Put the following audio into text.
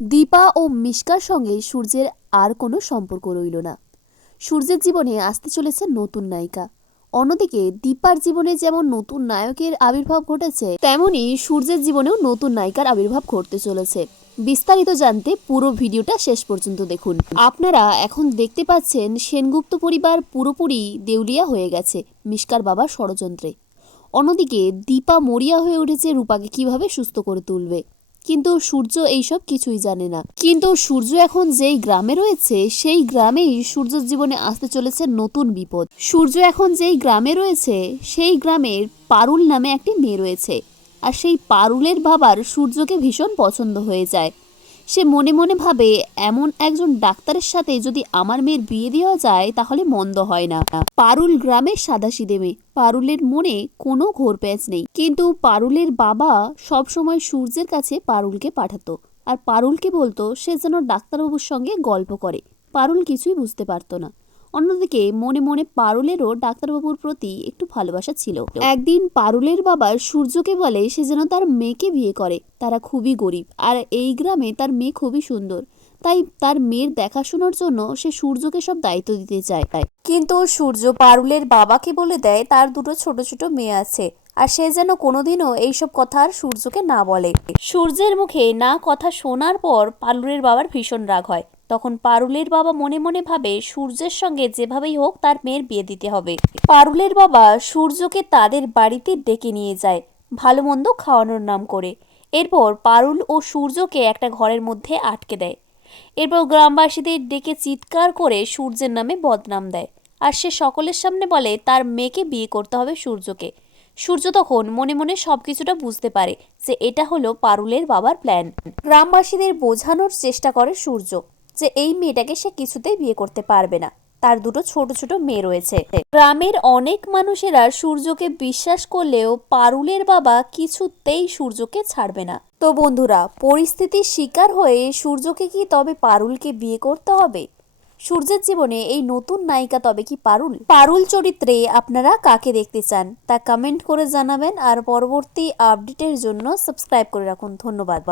দীপা ও মিশকার সঙ্গে সূর্যের আর কোনো সম্পর্ক রইল না। সূর্যের জীবনে আসতে চলেছে নতুন নায়িকা। অন্যদিকে দীপার জীবনে যেমন নতুন নায়কের আবির্ভাব ঘটেছে, তেমনি সূর্যের জীবনেও নতুন নায়িকার আবির্ভাব ঘটতে চলেছে। বিস্তারিত জানতে পুরো ভিডিওটা শেষ পর্যন্ত দেখুন। আপনারা এখন দেখতে পাচ্ছেন সেনগুপ্ত পরিবার পুরোপুরি দেউলিয়া হয়ে গেছে মিশকার বাবার ষড়যন্ত্রে। অন্যদিকে দীপা মরিয়া হয়ে উঠেছে রূপাকে কিভাবে সুস্থ করে তুলবে, কিন্তু সূর্য এইসব কিছুই জানে না। কিন্তু সূর্য এখন যেই গ্রামে রয়েছে সেই গ্রামেই সূর্যের জীবনে আসতে চলেছে নতুন বিপদ। সূর্য এখন যেই গ্রামে রয়েছে সেই গ্রামের পারুল নামে একটি মেয়ে রয়েছে, আর সেই পারুলের বাবার সূর্যকে ভীষণ পছন্দ হয়ে যায়। সে মনে মনে ভাবে, এমন একজন ডাক্তারের সাথে যদি আমার মেয়ের বিয়ে দেওয়া যায় তাহলে মন্দ হয় না। পারুল গ্রামের সাদাসিধে মেয়ে, পারুলের মনে কোনো ঘোরপ্যাচ নেই। কিন্তু পারুলের বাবা সব সময় সূর্যের কাছে পারুলকে পাঠাতো, আর পারুলকে বলতো সে যেন ডাক্তারবাবুর সঙ্গে গল্প করে। পারুল কিছুই বুঝতে পারতো না। অন্যদিকে মনে মনে পারুলেরও ডাক্তারবাবুর প্রতি একটু ভালোবাসা ছিল। একদিন পারুলের বাবা সূর্যকে বলে সে যেন তার মেয়েকে বিয়ে করে। তারা খুবই গরিব, আর এই গ্রামে তার মেয়ে খুবই সুন্দর, তাই তার মেয়ের দেখাশোনার জন্য সে সূর্যকে সব দায়িত্ব দিতে চায়। কিন্তু সূর্য পারুলের বাবাকে বলে দেয় তার দুটো ছোট ছোট মেয়ে আছে, আর সে যেন কোনোদিনও এইসব কথা আর সূর্যকে না বলে। সূর্যের মুখে না কথা শোনার পর পারুলের বাবার ভীষণ রাগ হয়। তখন পারুলের বাবা মনে মনে ভাবে সূর্যের সঙ্গে যেভাবেই হোক তার মেয়ের বিয়ে দিতে হবে। পারুলের বাবা সূর্যকে তাদের বাড়িতে ডেকে নিয়ে যায় ভালো মন্দ খাওয়ানোর নাম করে। এরপর পারুল ও সূর্যকে একটা ঘরের মধ্যে আটকে দেয়। এরপর গ্রামবাসীদের ডেকে চিৎকার করে সূর্যের নামে বদনাম দেয়, আর সে সকলের সামনে বলে তার মেয়েকে বিয়ে করতে হবে সূর্যকে। সূর্য তখন মনে মনে সবকিছুটা বুঝতে পারে যে এটা হলো পারুলের বাবার প্ল্যান। গ্রামবাসীদের বোঝানোর চেষ্টা করে সূর্য যে এই মেয়েটাকে সে কিছুতেই বিয়ে করতে পারবে না, তার দুটো ছোট ছোট মেয়ে রয়েছে। গ্রামের অনেক মানুষেরা সূর্যকে বিশ্বাস করলেও পারুলের বাবা কিছুতেই সূর্যকে ছাড়বে না। তো বন্ধুরা, পরিস্থিতির শিকার হয়ে সূর্যকে কি তবে পারুলকে বিয়ে করতে হবে? সূর্যের জীবনে এই নতুন নায়িকা তবে কি পারুল? পারুল চরিত্রে আপনারা কাকে দেখতে চান তা কমেন্ট করে জানাবেন, আর পরবর্তী আপডেটের জন্য সাবস্ক্রাইব করে রাখুন। ধন্যবাদ।